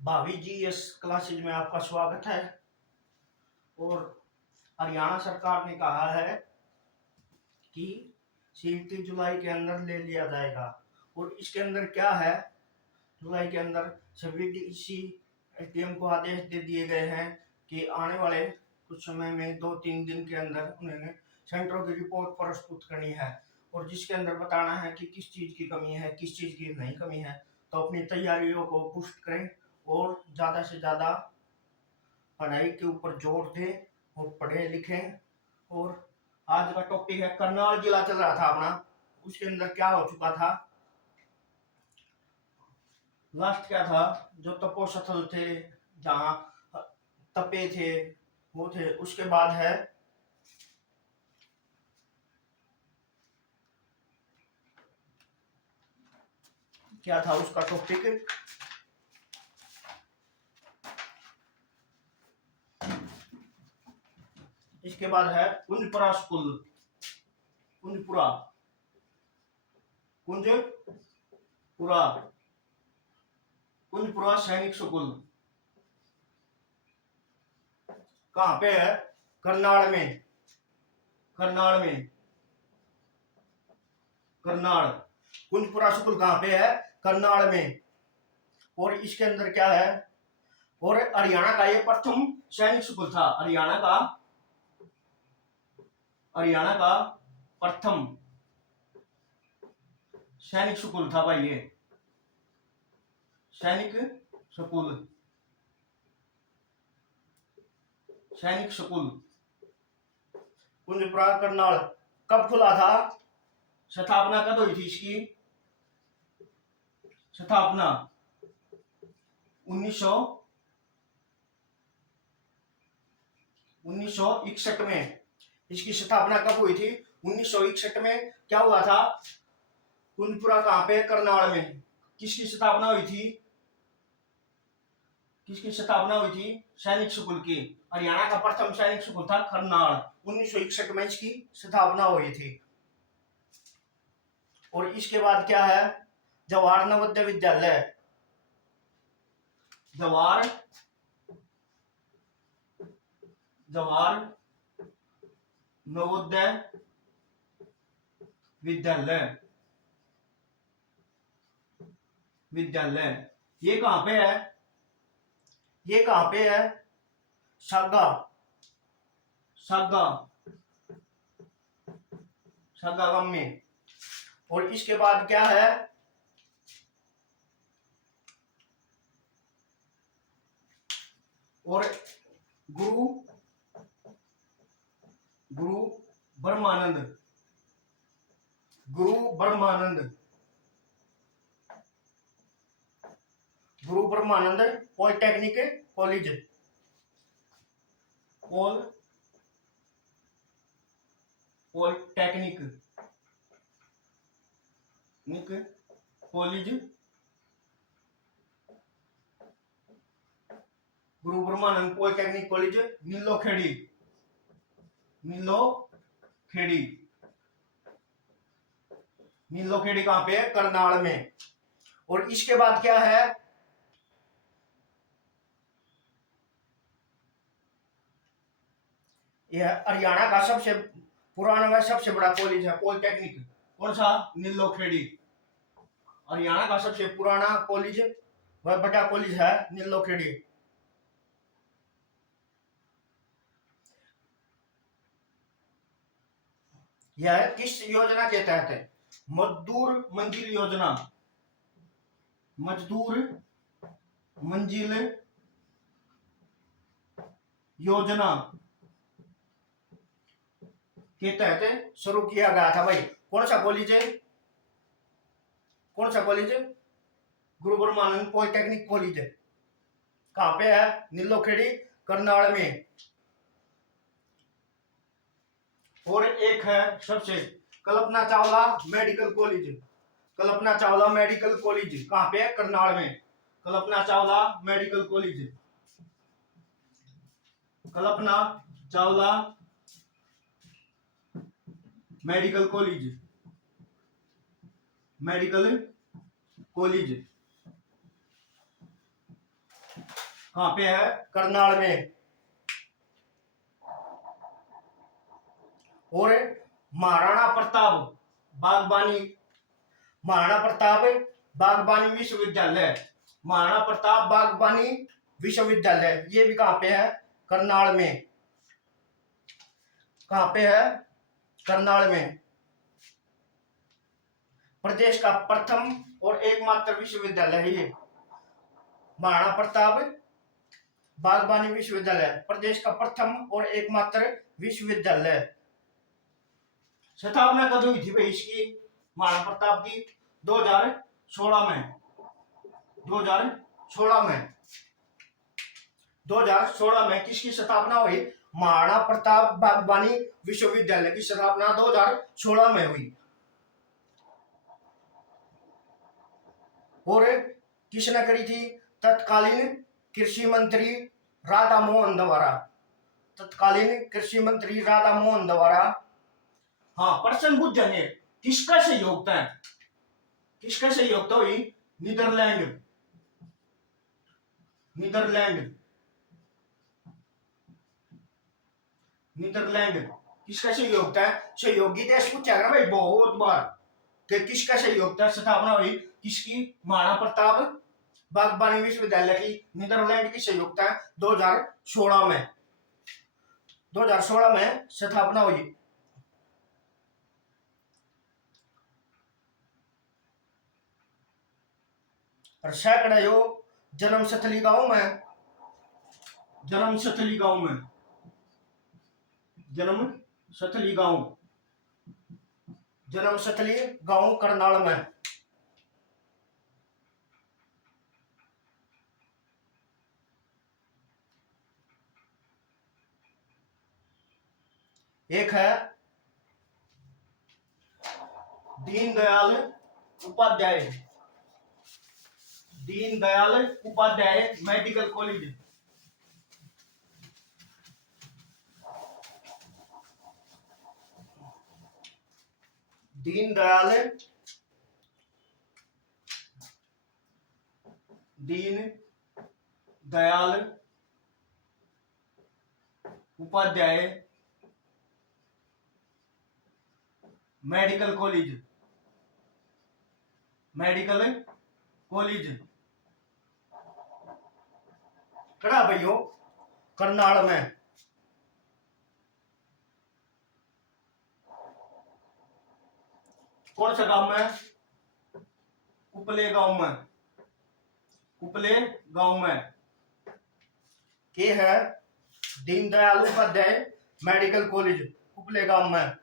भाभी जी इस क्लासेज में आपका स्वागत है। और हरियाणा सरकार ने कहा है कि सीट जुलाई के अंदर ले लिया जाएगा। और इसके अंदर क्या है, जुलाई के अंदर सभी डीसी एसडीएम को आदेश दे दिए गए हैं कि आने वाले कुछ समय में 2-3 दिन के अंदर उन्होंने सेंटरों की रिपोर्ट प्रस्तुत करनी है और जिसके अंदर बताना है कि किस चीज़ की कमी है, किस चीज़ की नहीं कमी है। तो अपनी तैयारियों को पुष्ट करें और ज़्यादा से ज़्यादा पढ़ाई के ऊपर जोर दें और पढ़ें लिखें। और आज का टॉपिक है, करनाल जिला चल रहा था अपना, उसके अंदर क्या हो चुका था। लास्ट क्या था, जो तपोस्थल थे, जहाँ तपे थे वो थे, उसके बाद है क्या था उसका टॉपिक, इसके बाद है कुंजपुरा स्कूल, कुंजपुरा कुंजपुरा कुंजपुरा सैनिक स्कूल कहाँ पे है, करनाल में, करनाल में, करनाल। कुंजपुरा स्कूल कहाँ पे है, करनाल में। और इसके अंदर क्या है, और हरियाणा का ये प्रथम सैनिक स्कूल था, हरियाणा का प्रथम सैनिक स्कूल था भाई, ये सैनिक स्कूल, सैनिक स्कूल कुंजपुरा करनाल। कब खुला था, स्थापना कब हुई थी इसकी, स्थापना 1961 में। इसकी स्थापना कब हुई थी, 1961 में। क्या हुआ था, कुंजपुरा कहाँ पे, करनाल में। किसकी स्थापना हुई थी, किसकी स्थापना हुई थी, सैनिक स्कूल की। हरियाणा का प्रथम सैनिक स्कूल था करनाल, 1961 में इसकी स्थापना हुई थी। और इसके बाद क्या है, जवाहर नवोदय विद्यालय, जवाहर नवोदय विद्यालय, ये कहां पे है, ये कहां पे है, सागा, सागा, सागा गांव में। और इसके बाद क्या है, और गुरु गुरु ब्रह्मानंद, गुरु ब्रह्मानंद, गुरु ब्रह्मानंद पॉलिटेक्निक कॉलेज, पॉलिटेक्निक कॉलेज, गुरु ब्रह्मानंद पॉलिटेक्निक कॉलेज, नीलोखेड़ी, नीलोखेड़ी, नीलोखेड़ी कहां पे है, करनाल में। और इसके बाद क्या है, यह हरियाणा का सबसे पुराना व सबसे बड़ा कॉलेज है पॉलिटेक्निक। कौन सा, नीलोखेड़ी। हरियाणा का सबसे पुराना कॉलेज व बड़ा कॉलेज है नीलोखेड़ी। यह किस योजना के तहत है, मजदूर मंजिल योजना, मजदूर मंजिल योजना के तहत शुरू किया गया था भाई। कौन सा कॉलेज है, कौन सा कॉलेज है, गुरु ब्रह्मानंद पॉलिटेक्निक कॉलेज है। कहां पे है, नीलोखेड़ी, करनाल में। और एक है सबसे, Kalpana Chawla medical college, Kalpana Chawla medical college कहां पे है, करनाल में। Kalpana Chawla medical college, Kalpana Chawla medical college, medical college. कहाँ पे है? करनाल में। और महाराणा प्रताप बागवानी, महाराणा प्रताप बागवानी विश्वविद्यालय, महाराणा प्रताप बागवानी विश्वविद्यालय, ये भी कहाँ पे है? करनाल में। कहाँ पे है? करनाल में। प्रदेश का प्रथम और एकमात्र विश्वविद्यालय है ये, महाराणा प्रताप बागवानी विश्वविद्यालय, प्रदेश का प्रथम और एकमात्र विश्वविद्यालय। स्थापना कब हुई थी भाई इसकी, महाराणा प्रताप की? 2016 में। 2016 में। 2016 में किसकी स्थापना हुई? महाराणा प्रताप बागवानी विश्वविद्यालय की स्थापना 2016 में हुई। और किसने करी थी? तत्कालीन कृषि मंत्री राधा मोहन द्वारा। तत्कालीन कृषि मंत्री राधा मोहन द्वारा। हाँ, प्रश्न पूछ जाए किसका सहयोग था? किसका सहयोग था हुई? नीदरलैंड। नीदरलैंड। नीदरलैंड किसका सहयोग था? सहयोगी देश पूछा गया भाई बहुत बार कि किसका सहयोग था, स्थापना हुई किसकी? महाराणा प्रताप बागवानी विश्वविद्यालय की नीदरलैंड की सहयोग था 2016 में। 2016 में स्थापना हुई। और सैकड़ा यो जन्मस्थली गांव में, जन्मस्थली गांव में, जन्मस्थली गांव, जन्मस्थली गांव करनाल में। एक है Deendayal Upadhyay, Deendayal Upadhyay medical college, Deendayal Upadhyay medical college, medical college कड़ा भैयो करनाल में। कौन सा गांव में? उपले गांव में। उपले गांव में के है दीनदयाल उपाध्याय मेडिकल कॉलेज, उपले गांव में।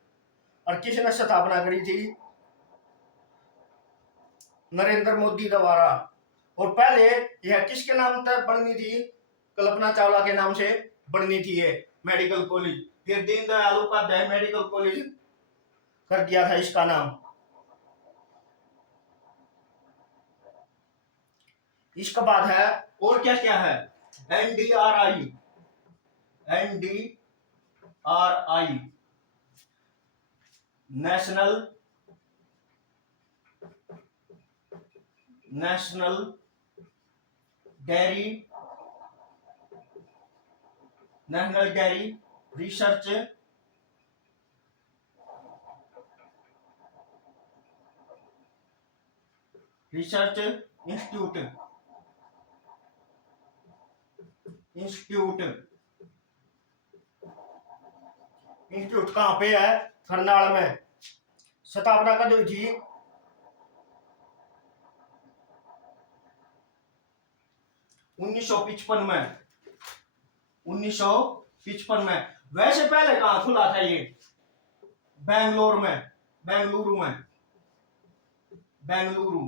और किसने स्थापना करी थी? नरेंद्र मोदी द्वारा। और पहले यह किसके नाम तक बननी थी? कल्पना चावला के नाम से बननी थी ये मेडिकल कॉलेज, फिर दीनदयाल उपाध्याय मेडिकल कॉलेज कर दिया था इसका नाम। इसके बाद है और क्या क्या है? NDRI, NDRI national dairy research institute, institute कहाँ पे है? करनाल में। स्थापना कब हुई थी? 1955 में। 1955 में। वैसे पहले कहाँ खुला था ये? बेंगलोर में, बेंगलुरु में, बेंगलुरु।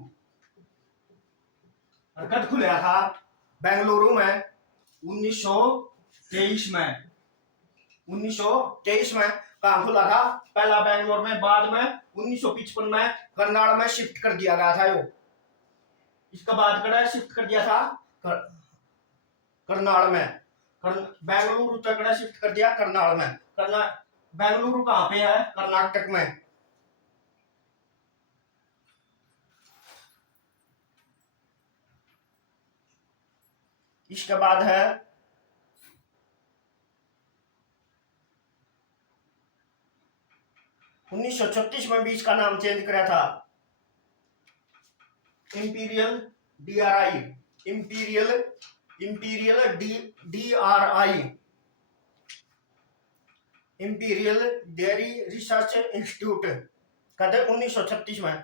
और कब खुला था? बेंगलुरु में 1923 में। 1923 में कहाँ खुला था? पहला बेंगलोर में, बाद में 1955 में करनाल में शिफ्ट कर दिया गया था यो। इसका बाद कड़ा शिफ्ट कर दिया था करनाल में। बेंगलुरु तक शिफ्ट कर दिया करनाल में। बेंगलुरु कहाँ पे है? कर्नाटक में। इसके बाद है 1936 में भी इसका नाम चेंज करा था, imperial DRI, imperial DRI, imperial dairy research institute. कद 1936 में।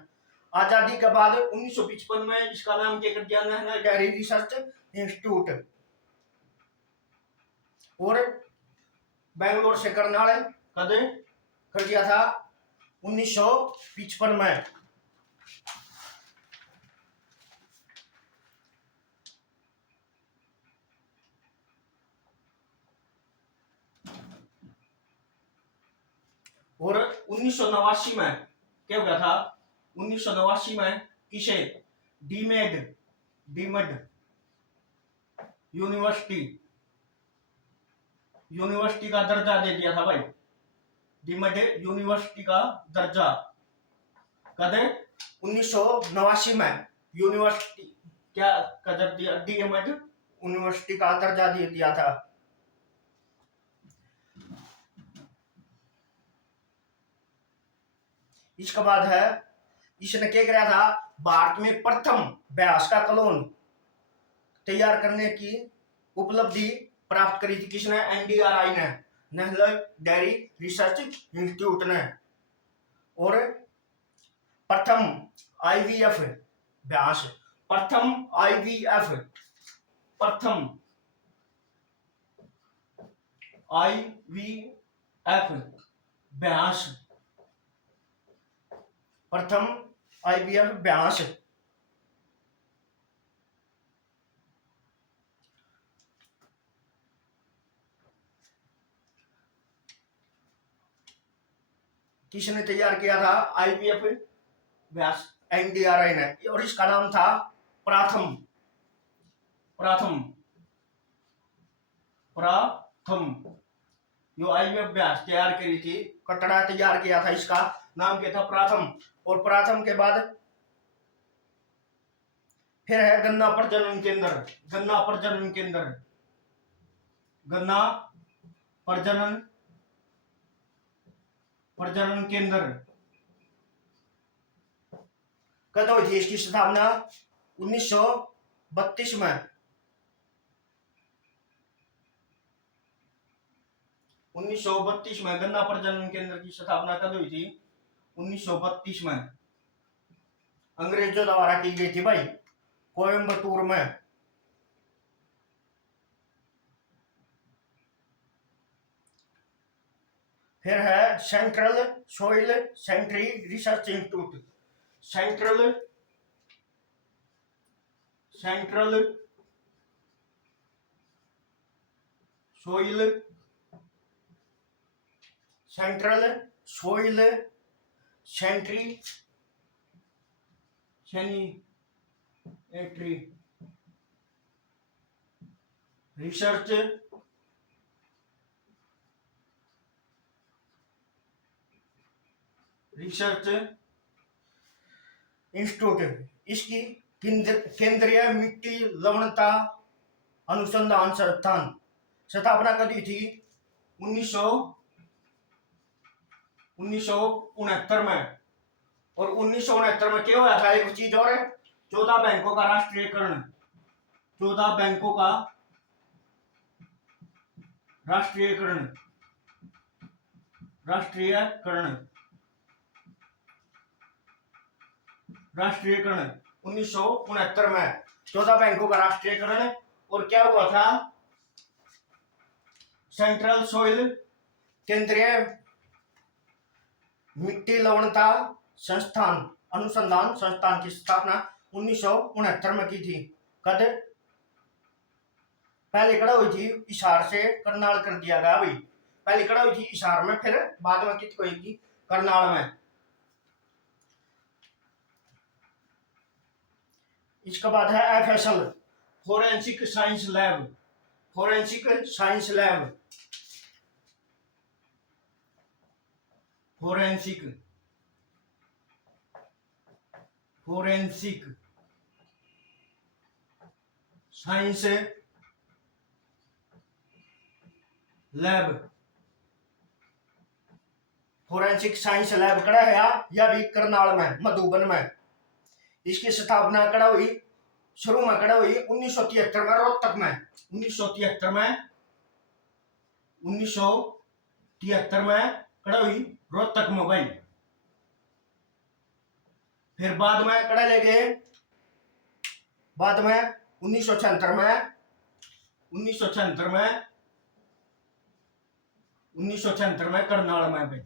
आजादी के बाद 1955 में इसका नाम क्या कर दिया नेशनल डेयरी रिसर्च इंस्टीट्यूट। और बेंगलोर से करनाल कद कर दिया था 1955 में। और 1989 में क्या हो गया था, 1989 में किसे डीमेड यूनिवर्सिटी का दर्जा दे दिया था भाई, डीमेड यूनिवर्सिटी का दर्जा। कद 1989 में यूनिवर्सिटी क्या कर दिया, डीमेड यूनिवर्सिटी का दर्जा दे दिया था। इसके बाद है इसने क्या किया था, भारत में प्रथम भैंस का क्लोन तैयार करने की उपलब्धि प्राप्त करी थी। किसने, NDRI ने, नेशनल डेयरी रिसर्च इंस्टीट्यूट ने। और प्रथम IVF भैंस, प्रथम IVF भैंस, प्रथम IVF भैंस। किसने तैयार किया था IVF भैंस, NDRI ने। और इसका नाम था प्रथम जो IVF भैंस तैयार करी थी, कटड़ा तैयार किया था, इसका नाम क्या था, प्रथम। और प्रथम के बाद फिर है गन्ना प्रजनन केंद्र, गन्ना प्रजनन केंद्र। कब हुई थी इसकी स्थापना, 1932 में। 1932 में गन्ना प्रजनन केंद्र की स्थापना कब हुई थी, 1932 में। अंग्रेजों द्वारा की गई थी भाई, कोयम्बटूर में। फिर है central soil salinity research institute, central soil salinity research institute. इसकी केंद्रीय मिट्टी लवणता अनुसंधान संस्थान स्थापना करी थी 1969 में। और 1969 में क्या हुआ था, एक चीज और है, 14 बैंकों का राष्ट्रीयकरण, 14 बैंकों का राष्ट्रीयकरण 1969 में 14 बैंकों का राष्ट्रीयकरण। और क्या हुआ था, सेंट्रल सोइल केंद्रीय मिट्टी लवणता संस्थान अनुसंधान संस्थान की स्थापना 1969 में की थी। कद पहले कड़ा हुई थी हिसार से करनाल कर दिया गया भाई, पहले कड़ा हुई थी हिसार में, फिर बाद में कित हुई थी करनाल में। इसके बाद है FSL forensic science lab, forensic science lab, forensic science lab कड़ा है या भी करनाल में मधुबन में। इसकी स्थापना कड़ा हुई, शुरू में कड़ा हुई 1973 में रोहतक में। 1973 में 1973 में कड़ा हुई रोहतक में भाई। फिर बाद में कड़ा ले गए, बाद में 1976 में 1976 में करनाल में भाई।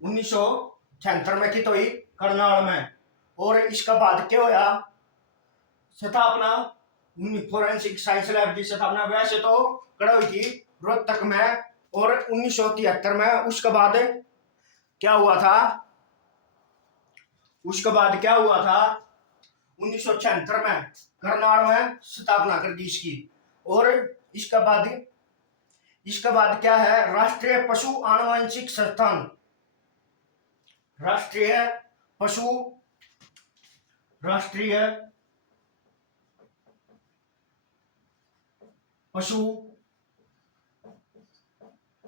1976 में की तो हुई करनाल में। और इसका बाद क्या होया, स्थापना फोरेंसिक साइंस लैब की स्थापना वैसे तो कड़ा हुई थी रोहतक में। और 1973 में उसके बाद क्या हुआ था, 1976 में करनाल में स्थापना कर दी इसकी। और इसका बाद क्या है, राष्ट्रीय पशु आनुवंशिक संस्थान, राष्ट्रीय पशु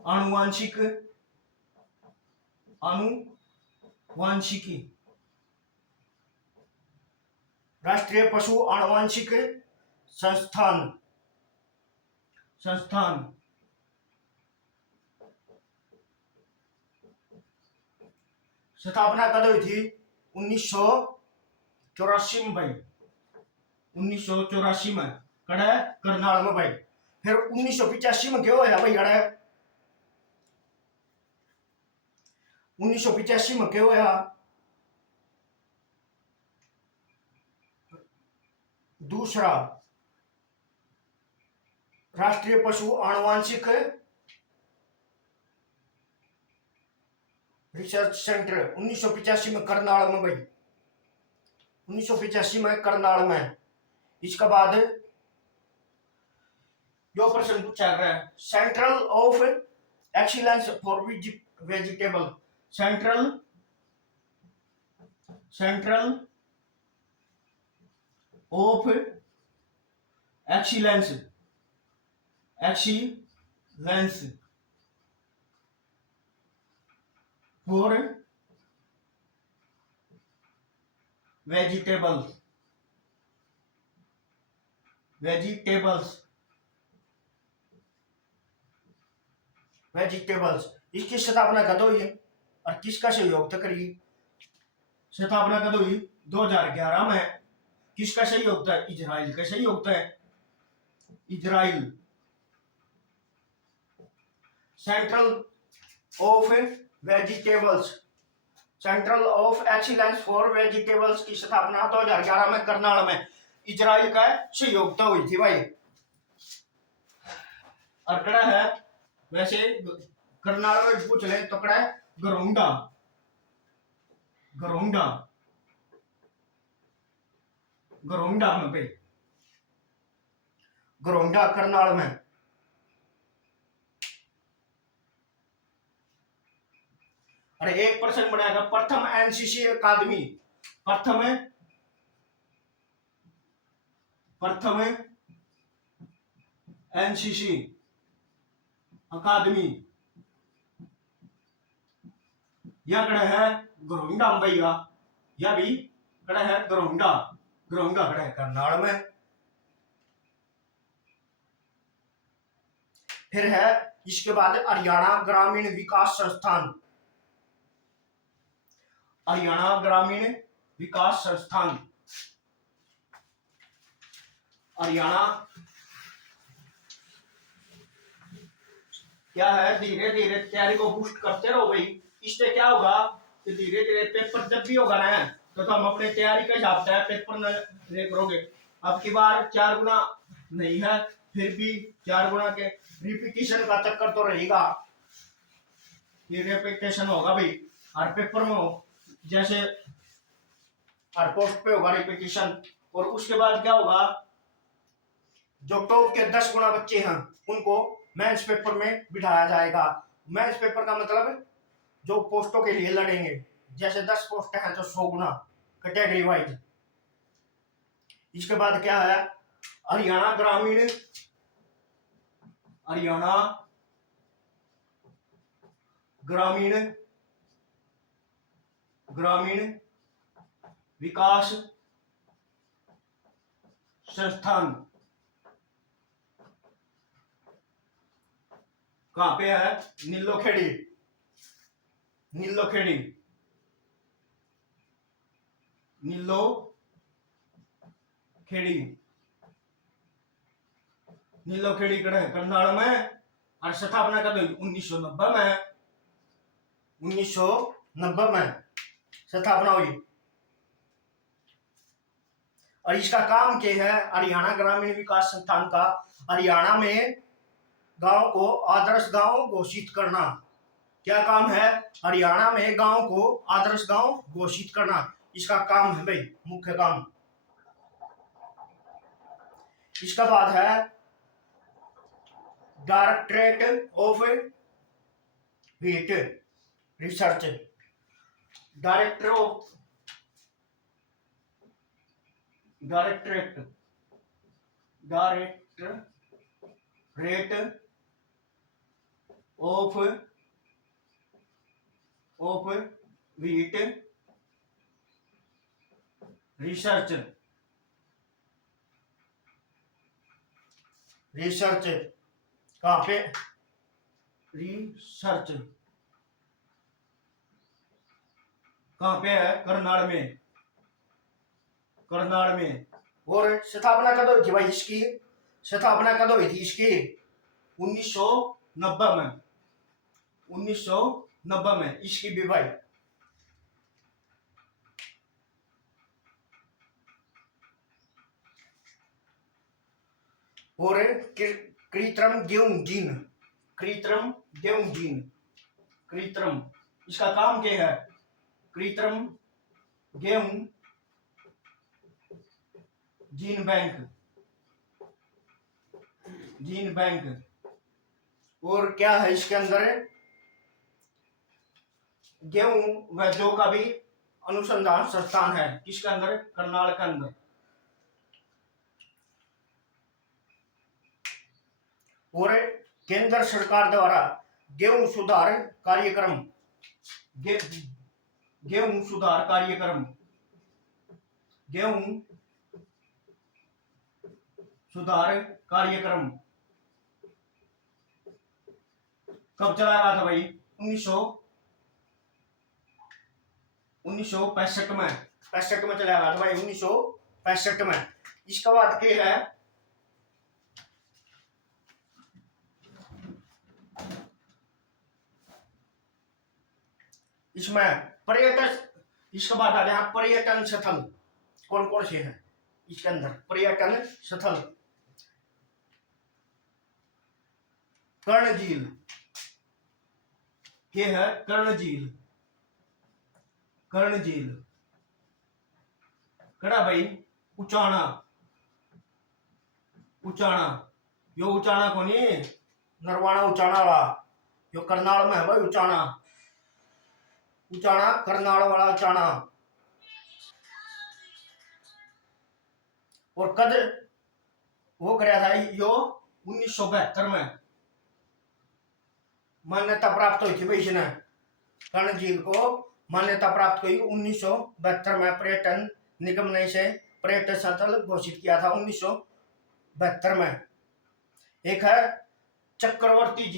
आनुवंशिकी राष्ट्रीय पशु आनुवंशिक संस्थान स्थापना कब हुई थी, 1984 में भाई। 1984 में कड़ा करनाल में भाई। फिर 1985 में क्या होया भाई, अड़े 1985 में क्या होया, दूसरा राष्ट्रीय पशु आनुवंशिक रिसर्च सेंटर 1985 में करनाल में भाई। 1985 में करनाल में। इसके बाद जो प्रश्न पूछा गया है, central of excellence for vegetable, central of excellence for vegetables इसकी स्थापना कब हुई और किसका सहयोग था करी। स्थापना कब हुई, 2011 में। किसका सहयोग था, इजराइल का सहयोग था, Israel. Central of excellence for vegetables की स्थापना 2011 में करनाल में इजराइल का सहयोग हुई थी भाई। और कड़ा है वैसे करनाल में पूछ ले तो कड़ा है गरोंडा में भाई, गरोंडा करनाल में। अरे एक प्रश्न बनाएगा, प्रथम एनसीसी अकादमी, प्रथम एनसीसी अकादमी या कड़ा है गरोंडा में भैया, या भी कड़ा है गरोंडा कड़ा है करनाल में। फिर है इसके बाद हरियाणा ग्रामीण विकास संस्थान, हरियाणा ग्रामीण विकास संस्थान। हरियाणा क्या है, धीरे धीरे तैयारी को बूस्ट करते रहो भाई। इससे क्या होगा कि धीरे धीरे पेपर जब भी होगा ना तो हम अपने तैयारी का हिसाब से पेपर में करोगे। अब की बार 4 गुना नहीं है, फिर भी 4 गुना के रिपीटेशन का चक्कर तो रहेगा। ये रिपीटेशन होगा भाई हर पेपर में, हो जैसे हर पोस्ट पे होगा रिपीटेशन। और उसके बाद क्या होगा, जो टॉप के 10 गुना बच्चे हैं उनको मेंस पेपर में बिठाया जाएगा। मेंस पेपर का मतलब जो पोस्टों के लिए लड़ेंगे, जैसे 10 पोस्ट हैं तो 100 गुना कैटेगरी वाइज। इसके बाद क्या है, हरियाणा ग्रामीण हरियाणा ग्रामीण ग्रामीण विकास संस्थान। कहां पे है? नीलोखेड़ी। नीलोखेड़ी नीलोखेड़ी नीलोखेड़ी करनाल में। और स्थापना कब हुई? 1990 में। 1990 में स्थापना हुई। और इसका काम क्या है? हरियाणा ग्रामीण विकास संस्थान का हरियाणा में गांव को आदर्श गांव घोषित करना। क्या काम है? हरियाणा में गांव को आदर्श गांव घोषित करना, इसका काम है भाई, मुख्य काम। इसका बाद है directorate of wheat research. Directorate of wheat research. कहां पे? रिसर्च कहां पे है? करनाल में। और स्थापना कब हुई थी भाई इसकी? स्थापना कब हुई थी इसकी? 1990 में। 1990 में इसकी भी भाई। और कृत्रिम कृत्रिम इसका काम क्या है? कृत्रिम गेहूं जीन बैंक। और क्या है इसके अंदर? गेहूं व जौ का भी अनुसंधान संस्थान है। किसके अंदर? करनाल के अंदर। और केंद्र सरकार द्वारा गेहूं सुधार कार्यक्रम गेहूं सुधार कार्यक्रम कब चला रहा था भाई? 1965 में। 65 में चला रहा था भाई, 1965 में। इसका बाद क्या है? इसमें पर्यटन। इसके बाद आ गया पर्यटन स्थल। कौन कौन से हैं इसके अंदर? पर्यटन स्थल कर्ण झील। ये है कर्ण झील कड़ा भाई। उचाना यो उचाना को नहीं, नरवाना उचाना वाला। यो करनाल में है भाई उचाना करनाल वाला उचाना। और कद वो कराया था यो 1972 में मान्यता प्राप्त हुई थी भाई इसने। कर्ण झील को मान्यता प्राप्त हुई 1972 में। पर्यटन निगम ने इसे पर्यटन स्थल घोषित किया था 1972 में। एक है चक्रवर्ती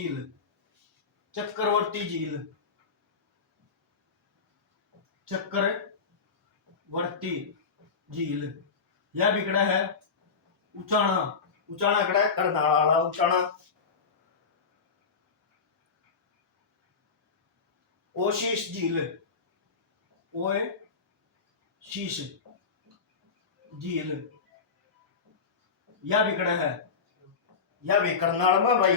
झील यह भी खड़ा है। उचाना खड़ा है करनाल वाला उचाना। ओशीस झील यह भी खड़ा है। यह भी करनाल में भाई।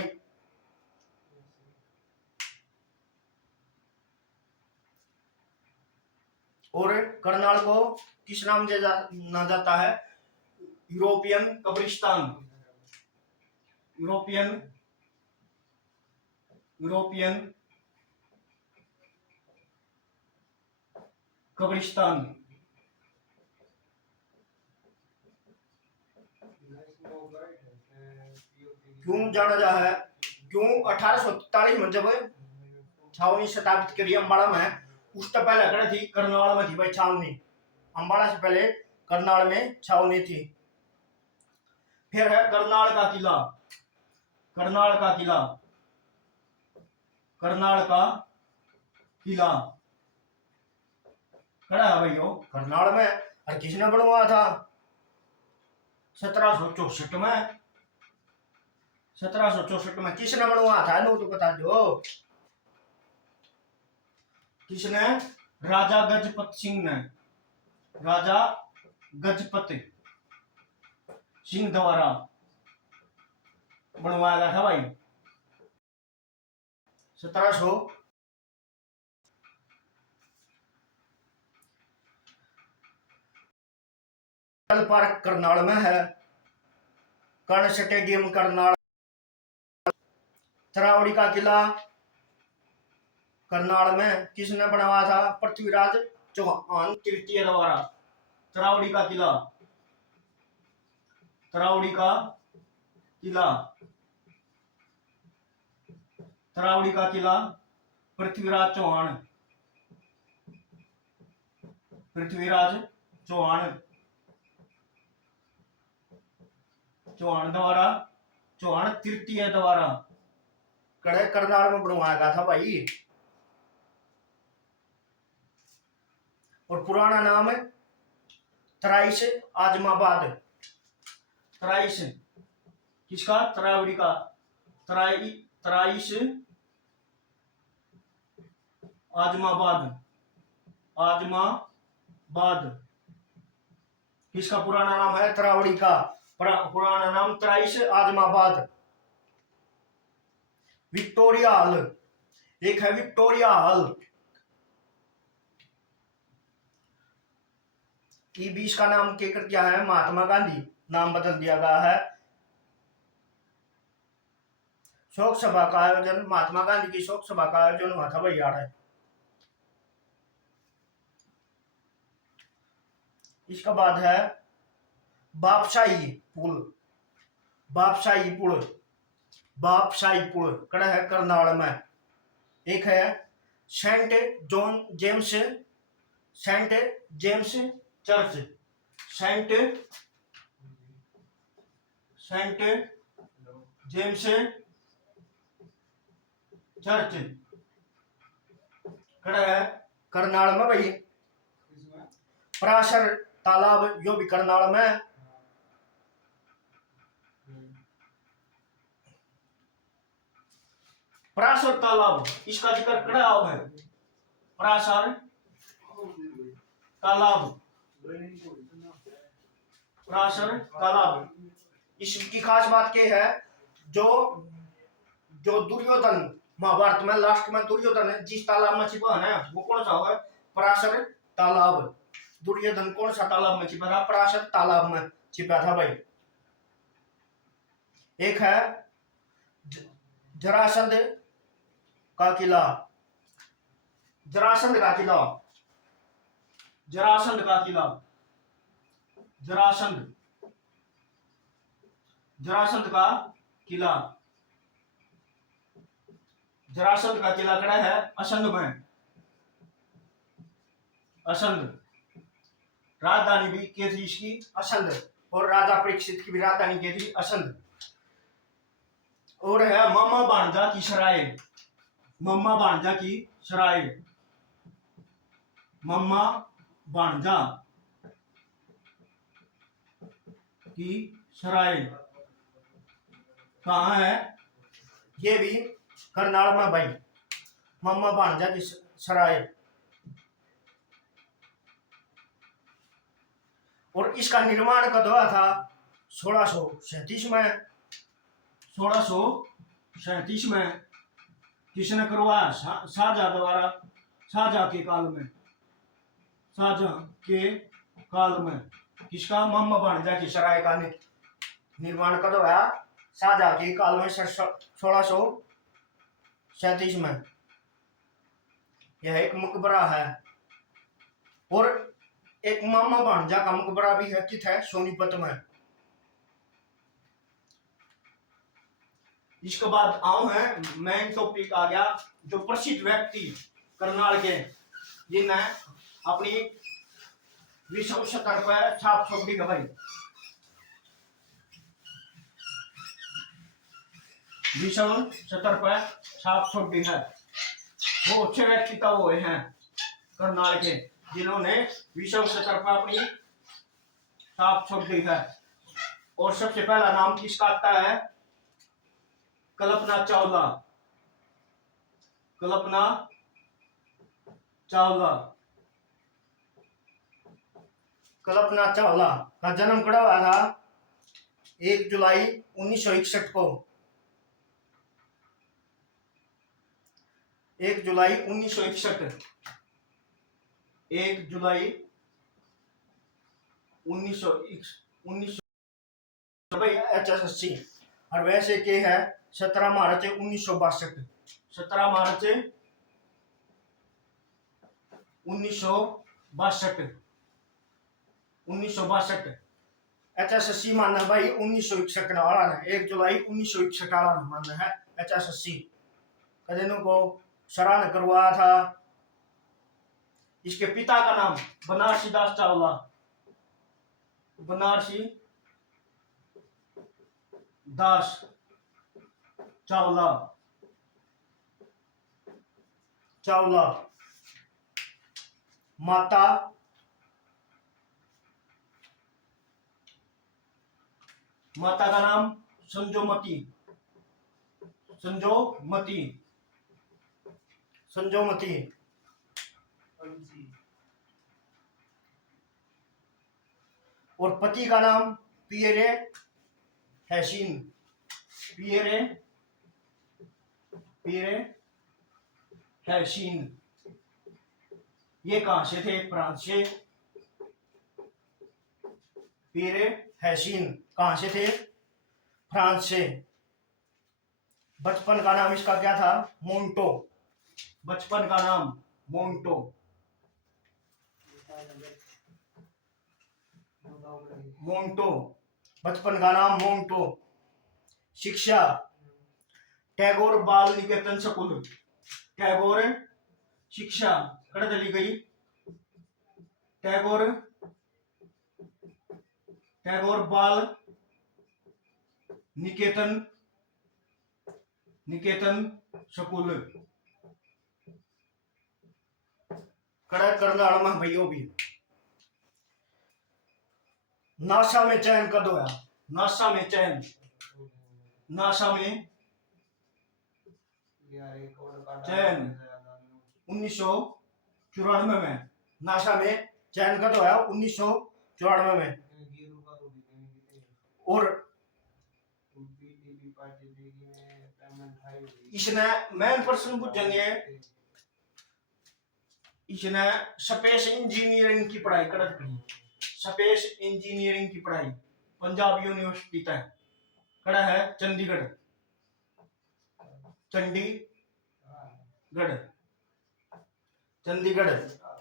और करनाल को किस नाम से जाना जाता है? यूरोपियन कब्रिस्तान। क्यों जाना जा है? क्यों 1843 में जब छावनी स्थापित करी अम्बाड़ा में, उस तो पहले अगर थी करनाल में थी भाई छावनी। अम्बाड़ा से पहले करनाल में छावनी थी। फिर है करनाल का किला। करनाल का किला, करनाल का किला खड़ा है भाइयों करनाल में। और किसने बनवाया था? 1764 में। 1764 में किसने बनवाया था? नो तो बता दो किसने? राजा गजपत सिंह ने। राजा गजपत सिंह द्वारा बनवाया गया था भाई 1700। पार्क करनाल में है। कर्ण स्टेडियम करनाल। तरावड़ी का किला करनाल में किसने बनवाया था? पृथ्वीराज चौहान तृतीय द्वारा। तरावड़ी का किला, तरावड़ी का किला, तरावड़ी का किला पृथ्वीराज चौहान, पृथ्वीराज चौहान, चौहान द्वारा, चौहान तृतीय द्वारा कड़े करनाल में बनवाया गया था भाई। और पुराना नाम है तराइश आजमाबाद। तराइश किसका? तरावड़ी का। तराइश आजमाबाद। आजमाबाद किसका पुराना नाम है? तरावड़ी का पुराना नाम तराइश आजमाबाद। विक्टोरिया हॉल, एक है विक्टोरिया हॉल। ये बीच का नाम क्या दिया है? महात्मा गांधी नाम बदल दिया गया है। शोक सभा का आयोजन, महात्मा गांधी की शोक सभा का आयोजन हुआ था भैया। इसका बाद है बापशाही पुल। बापशाही पुल, बापशाही पुल कड़ा है करनाल में। एक है Saint John James, Saint James church, Saint Saint James church कड़ा है करनाल में भाई। पराशर तालाब जो भी करनाल में। पराशर तालाब इसका जिक्र कड़ा है। पराशर तालाब, पराशर तालाब इसकी खास बात क्या है? जो जो दुर्योधन महाभारत में लास्ट में दुर्योधन जिस तालाब में छिपा है ना, वो कौन सा है? पराशर तालाब। दुर्योधन कौन सा तालाब में छिपा था? पराशर तालाब में छिपा था भाई। एक है जरासंध का किला। जरासंध का किला, जरासंध का किला, जरासंध, जरासंध का किला, जरासंध का किला कड़ा है असंध में। असंध राजधानी भी के थी इसकी असंध, और राजा परीक्षित की भी राजधानी के थी असंध। और है मामा भांजा की सराय। मामा भांजा की सराय, मामा भांजा की सराय कहाँ है? ये भी करनाल में भाई। मामा भांजा की सराय। और इसका निर्माण कब हुआ था? 1637 में। 1637 में किसने करवाया? शाहजहां द्वारा। शाहजहां के काल में, शाहजहां के काल में किसका? मामा भांजा की सराय का निर्माण कब हुआ? शाहजहां के काल में 1637 में। यह एक मकबरा है। और एक मामा भांजा का मकबरा भी है, कित है? सोनीपत में। इसके बाद आऊं है मेन टॉपिक आ गया, जो प्रसिद्ध व्यक्ति करनाल के जिन्हें अपनी विश्व स्तर पर छाप छोड़ दी भाई। विश्व स्तर पर छाप छोड़ दी है, वो अच्छे व्यक्ति का वो हैं करनाल के जिन्होंने विश्व स्तर पर अपनी छाप छोड़ दी है। और सबसे पहला नाम किसका आता है? कल्पना चावला। कल्पना चावला। कल्पना चावला का जन्म कड़ा हुआ था 1 जुलाई 1961 को। 1 जुलाई 1961। 1 जुलाई 19 HSC। और वैसे के है 17 मार्च 1962। 17 मार्च 1962। HSC मानना भाई 1961 वाला है, 1 जुलाई 1961 वाला मानना है HSC। कदेनों को सराहना करवाया था। इसके पिता का नाम बनारसी दास चावला। बनारसी दास चावला। चावला। माता का नाम संजोमती। संजोमती। संजोमती। और पति का नाम पियरे हैसीन। पियरे हैसीन। ये कहां से थे? फ्रांस से। पियरे हैसीन कहां से थे? फ्रांस से। बचपन का नाम इसका क्या था? मोंटो। बचपन का नाम मोंटो। मोंटो। बचपन का नाम मोंटो। शिक्षा टैगोर बाल निकेतन स्कूल। टैगोर शिक्षा कड़ चली गई। टैगोर बाल निकेतन स्कूल कड़ा करनाल में भैया भी। नासा में चयन कद होया? नासा में चयन 1994 में। नासा में चयन कद होया 1994 में। और इसने मेन प्रश्न पूछेंगे, इसने स्पेस इंजीनियरिंग की पढ़ाई कर की। स्पेस इंजीनियरिंग की पढ़ाई पंजाब यूनिवर्सिटी तक कड़ा है चंडीगढ़। चंडीगढ़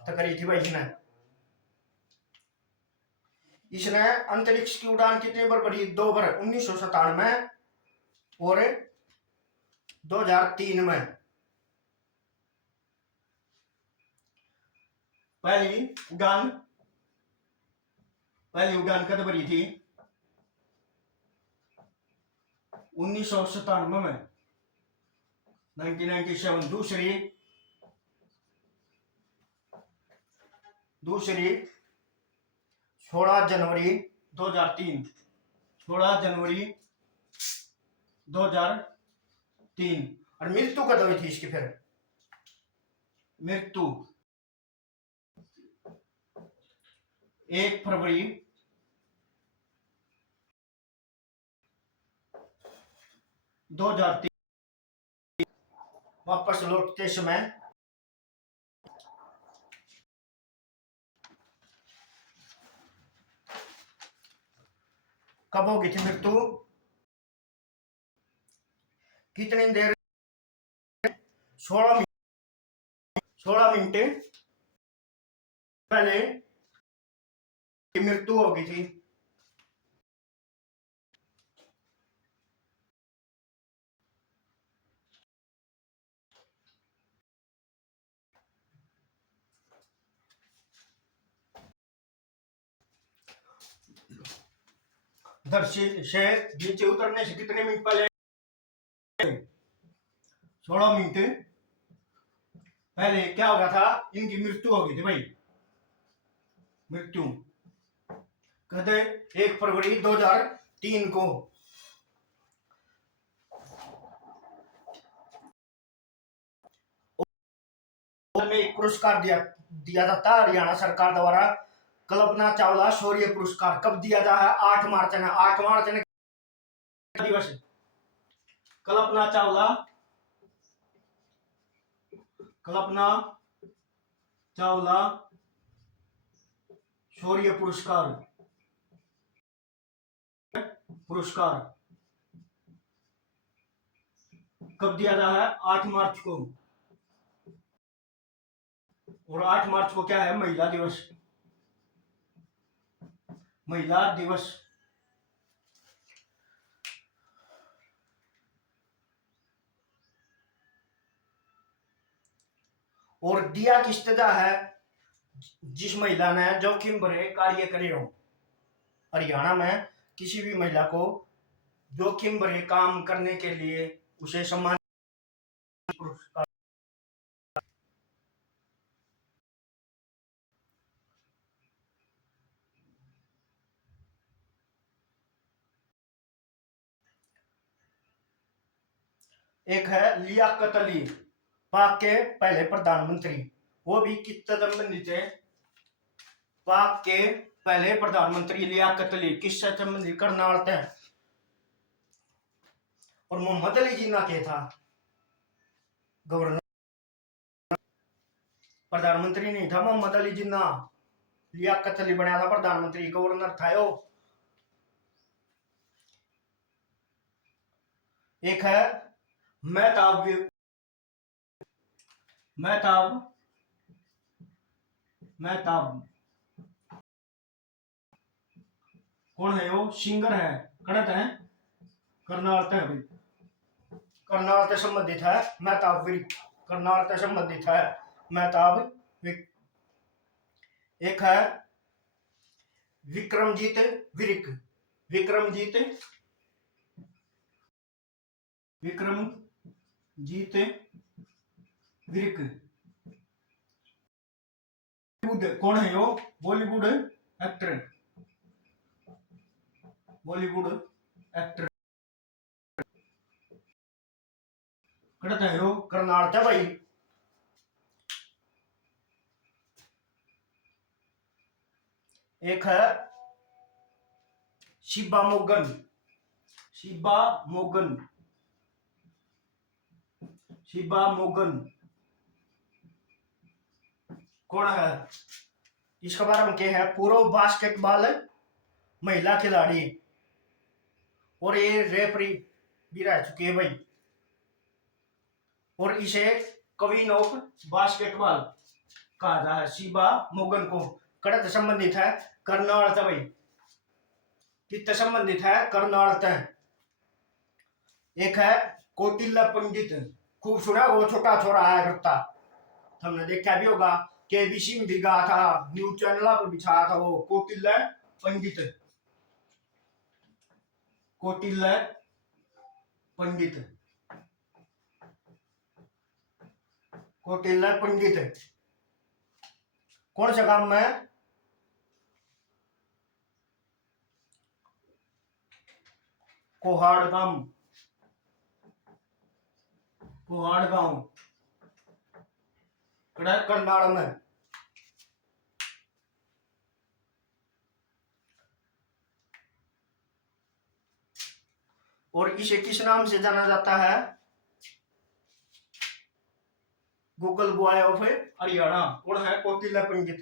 तक करी थी भाई इसने। इसने अंतरिक्ष की उड़ान कितने बार भरी? 2 बार, 1997 और 2003 में। पहली उड़ान कब भरी थी? 1997 में, 1997। दूसरी 16 जनवरी 2003। 16 जनवरी 2003। और मृत्यु कब हुई थी इसकी? फिर मृत्यु 1 फरवरी 2003। वापस लौटते समय कब होगी थी मृत्यु? कितनी देर? 16 मिनट पहले मृत्यु हो गई थी। धरती से नीचे उतरने से कितने मिनट पहले? 16 मिनट पहले क्या हो गया था? इनकी मृत्यु हो गई थी भाई। मृत्यु कहते 1 फरवरी 2003 को। में एक पुरस्कार दिया दिया जाता है हरियाणा सरकार द्वारा, कल्पना चावला शौर्य पुरस्कार। कब दिया जा है? 8 मार्च ने। 8 मार्च ने दिवस। कल्पना चावला शौर्य पुरस्कार कब दिया जा है? 8 मार्च को। और 8 मार्च को क्या है? महिला दिवस। महिला दिवस। और दिया किस तरह है? जिस महिला ने जोखिम भरे कार्य करे हो। हरियाणा में किसी भी महिला को जोखिम भरे काम करने के लिए उसे सम्मान पुरस्कार। एक है लियाकत अली, पाक के पहले प्रधानमंत्री। वो भी किससे संबंधित है? पाक के पहले प्रधानमंत्री लियाकत अली किससे संबंधित? करनाल थे। और मोहम्मद अली जिन्ना के था गवर्नर, प्रधानमंत्री नहीं था मोहम्मद अली जिन्ना। लियाकत अली बनाया था प्रधानमंत्री, गवर्नर था वो। एक है मेहताब मेहताब कौन है? वो सिंगर है, कड़त है, करनाल से भाई। करनाल से संबंधित है मेहताब विर्क। करनाल से संबंधित है मेहताब विर्क। एक है विक्रमजीत विर्क। विक्रमजीत विर्क कौन है? वो बॉलीवुड एक्टर। कड़त है वो, करनाल से भाई। एक है शिबा मोगन। कौन है? इसके बारे में क्या है? पूर्व बास्केटबॉल महिला खिलाड़ी और ये रेफरी भी रह चुकी है भाई। और इसे क्वीन ऑफ बास्केटबॉल कहा जाता है। शिबा मोगन को कड़त संबंधित है करनाल से भाई। कितने संबंधित है? करनाल से। एक है कौटिल्य पंडित। खूब सुना, वो छोटा छोरा है करता, हमने देखा भी होगा। केबीसी में भी गया था, न्यूज चैनल पर भी छाया था वो। कौटिल्य पंडित। कौटिल्य पंडित कौन से काम में? कोहाड़ गांव करनाल में। और इसे किस नाम से जाना जाता है? Google boy of Haryana. कौन है? कौटिल्य पंडित।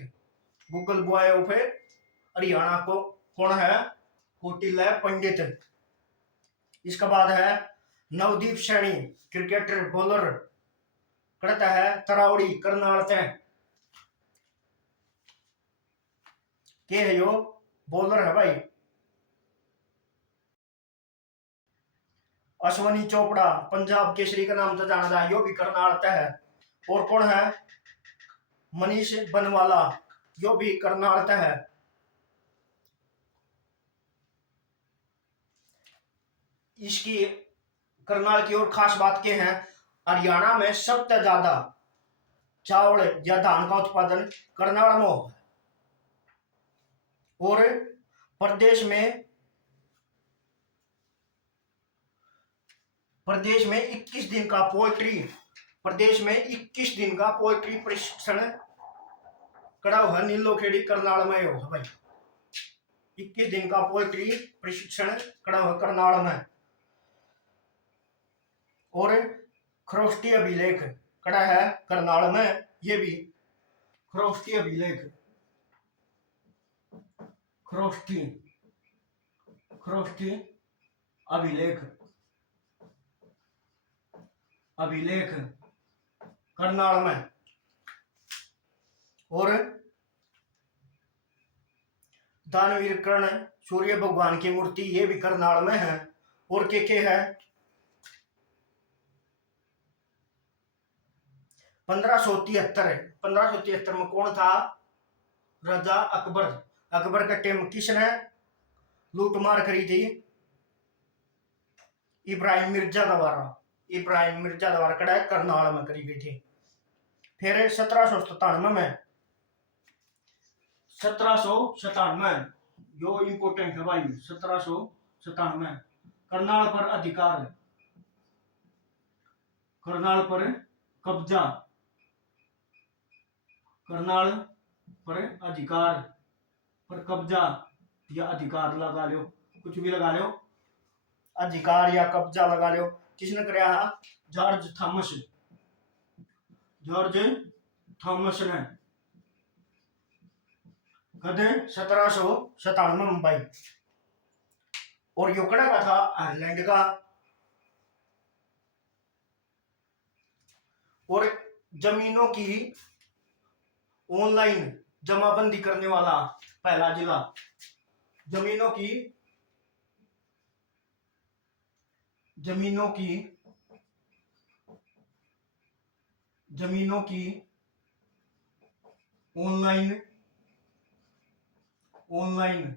गूगल बॉय ऑफ हरियाणा को कौन है? कौटिल्य पंडित। इसके बाद है नवदीप सैनी, क्रिकेटर बॉलर। करता है तरावड़ी, करनाल से। के है यो? बॉलर है भाई। अश्वनी चोपड़ा, पंजाब केसरी के नाम से जाना जाए, यो भी करनाल से है। और कौन है? मनीष बनवाला, यो भी करनाल से है। इसकी करनाल की और खास बात क्या है, हरियाणा में सबसे ज्यादा चावल या धान का उत्पादन करनाल में होगा। और प्रदेश में 21 दिन का प्रशिक्षण करा हुआ नीलोखेड़ी करनाल में होगा भाई। 21 दिन का पोल्ट्री प्रशिक्षण करा हुआ करनाल में। और खरोष्टी अभिलेख कड़ा है करनाल में, ये भी खरोष्टी अभिलेख, खरोष्टी अभिलेख करनाल में। और दानवीर कर्ण सूर्य भगवान की मूर्ति, ये भी करनाल में है। और के है 1573 में कौन था? राजा अकबर का टेम किसने लूटमार करी थी? इब्राहिम मिर्जा द्वारा कड़ा करनाल में करी गई थी। फिर 1797 जो इंपोर्टेंट है भाई, 1797 करनाल पर कब्जा या अधिकार लगा लो, कुछ भी लगा लो, अधिकार या कब्जा लगा लो। किसने कराया? जॉर्ज थॉमस ने कदे 1797 में भाई। और योकड़ा का था आयरलैंड का। और जमीनों की ऑनलाइन जमाबंदी करने वाला पहला जिला, जमीनों की ऑनलाइन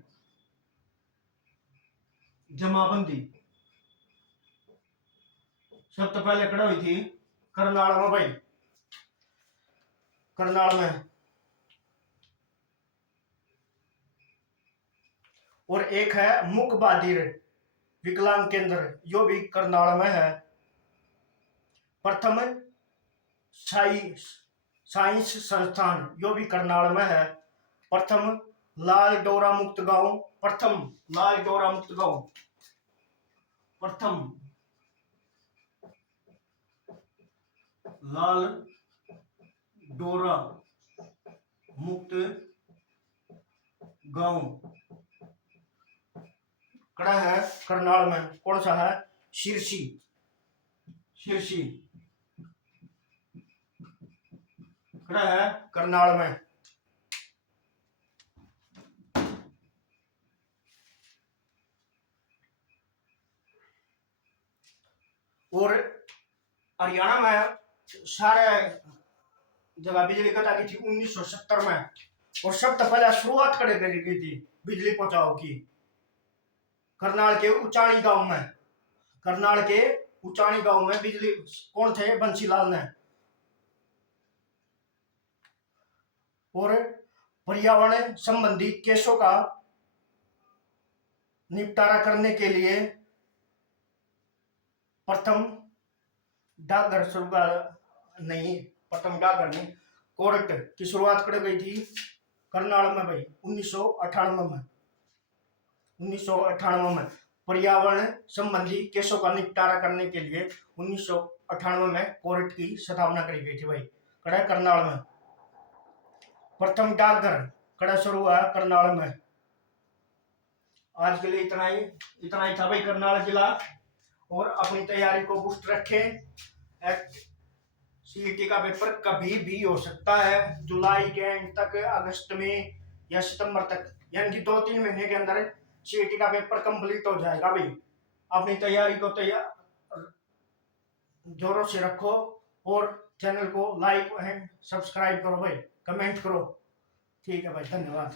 जमाबंदी सबसे पहले कड़ा हुई थी करनाल में भाई, करनाल में। और एक है मुक बहादुर विकलांग केंद्र, जो भी करनाल में है। प्रथम साइंस संस्थान, जो भी करनाल में है। प्रथम लाल डोरा मुक्त गांव, कड़ा है करनाल में। कौन सा है? शिरसी कड़ा है करनाल में। और हरियाणा में सारे जगह बिजली कट गई थी 1970 में। और सबसे पहले शुरुआत करी गई थी बिजली पहुंचाओ की करनाल के उचाणी गांव में बिजली कौन थे? बंसीलाल ने। और पर्यावरण संबंधी केसों का निपटारा करने के लिए प्रथम डाकघर कोर्ट की शुरुआत कर गई थी करनाल में भाई 1998 में। पर्यावरण संबंधी केसों का निपटारा करने के लिए 1998 में कोर्ट की स्थापना करी गई थी भाई, कड़ा करनाल में। प्रथम डाकघर कड़ा शुरू हुआ करनाल में। आज के लिए इतना ही था भाई करनाल जिला। और अपनी तैयारी को बूस्ट रखें। सीईटी का पेपर कभी भी हो सकता है, जुलाई के एंड तक, अगस्त में या सितंबर तक, यानी कि 2-3 महीने के अंदर सीईटी का पेपर कंप्लीट हो जाएगा भाई। अपनी तैयारी को जोरों से रखो। और चैनल को लाइक एंड सब्सक्राइब करो भाई, कमेंट करो। ठीक है भाई, धन्यवाद।